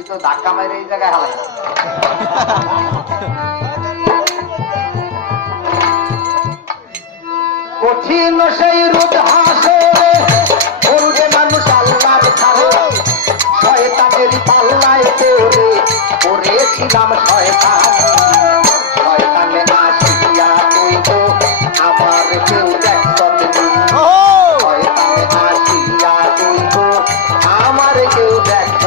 তুই তো ধাক্কা মারে এই জায়গায় হালাই কঠিন সেই রোদ হাসে বলবে মানুষ আল্লাহর ছাড়ে শয়তানের পাল্লায় পড়ে পড়েছিলাম শয়তান শয়তানে আসিয়া কইব আমার কেউ দেখতে শয়তানে আসিয়া কইব আমার কেউ দেখতে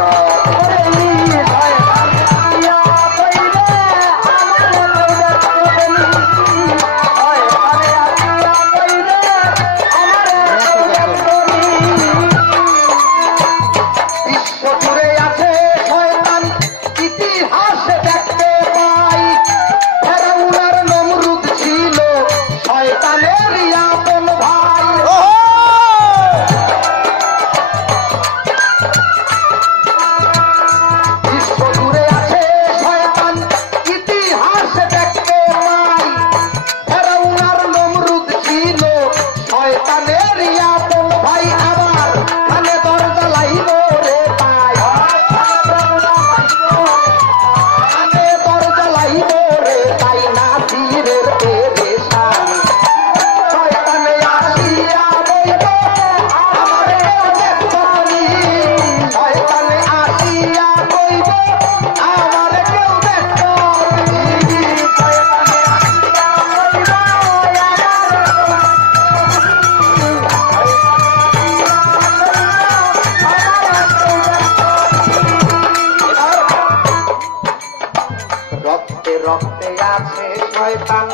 রক্তে আছে শয়তান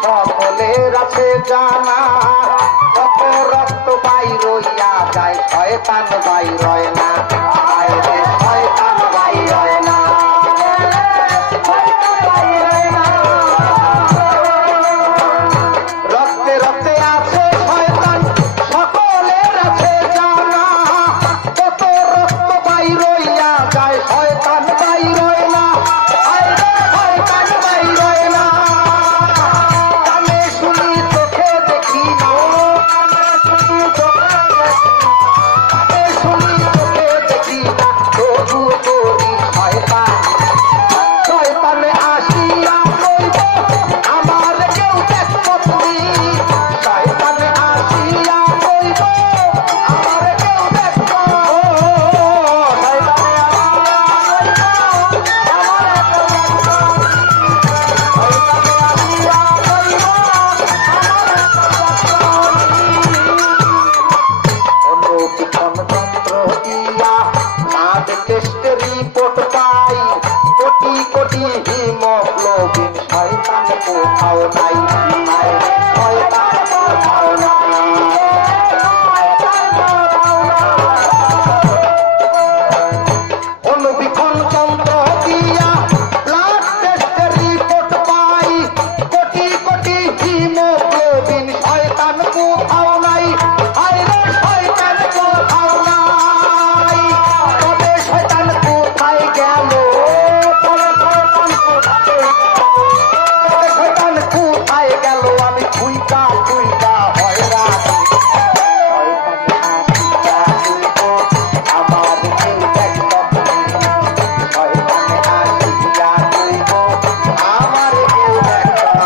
সকলের আছে জানা কত রক্ত বাইর হইয়া যায় শয়তান বাইর হয় না শয়তান বাইর হয় না রক্তে রক্তে আছে শয়তান সকলের আছে জানা কত রক্ত বাইর হইয়া যায় শয়তান বাইর হয় না রিপোর্ট পাই কোটি কোটি হিমোগ্লোবিন শয়তান কোথাও নাই শয়তান কোথাও নাই অনুবীক্ষণ যন্ত্র দিয়া ব্লাড টেস্টের রিপোর্ট পাই কোটি কোটি হিমোগ্লোবিন শয়তান কোথাও নাই শয়তান কোথাও নাই তবে শয়তান কোথায় গেল শয়তান কোথায় গেল আমি খুইকা খুইকা হয়রা আমার কেউ দেখত শয়তানে আসিয়া কইব আমার কেউ দেখত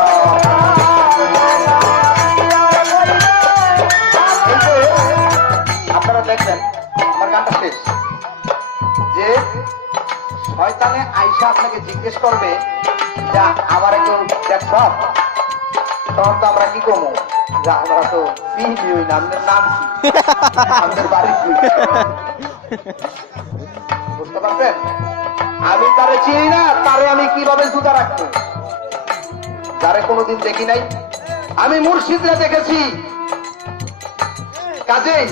আপনারা দেখবেন আমার গানটা শেষ যে শয়তানে আইসা আপনাকে জিজ্ঞেস করবে যা আমার কেউ দেখছ তখন তো আমরা কি করবো যা আমরা তো চিনি হই না আমাদের নাম কি আমাদের বাড়ি কি বুঝতে পারছেন আমি তারে চিনি না তারে আমি কিভাবে জুতা রাখবো যারে কোনোদিন দেখি নাই আমি মুর্শিদরা দেখেছি কাজেই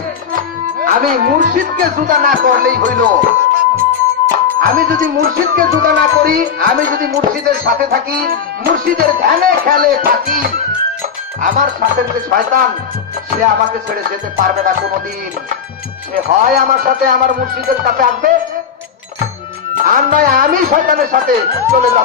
আমি মুর্শিদকে জুতা না করলেই হইল আমি যদি মুর্শিদকে জুতা না করি আমি যদি মুর্শিদের সাথে থাকি মুর্শিদের ধ্যানে খেলে থাকি আমার সাথে যে শয়তান সে আমাকে ছেড়ে যেতে পারবে না কোনোদিন সে হয় আমার সাথে আমার মুর্শিদের কাছে আসবে আর নয় আমি শয়তানের সাথে চলে যাব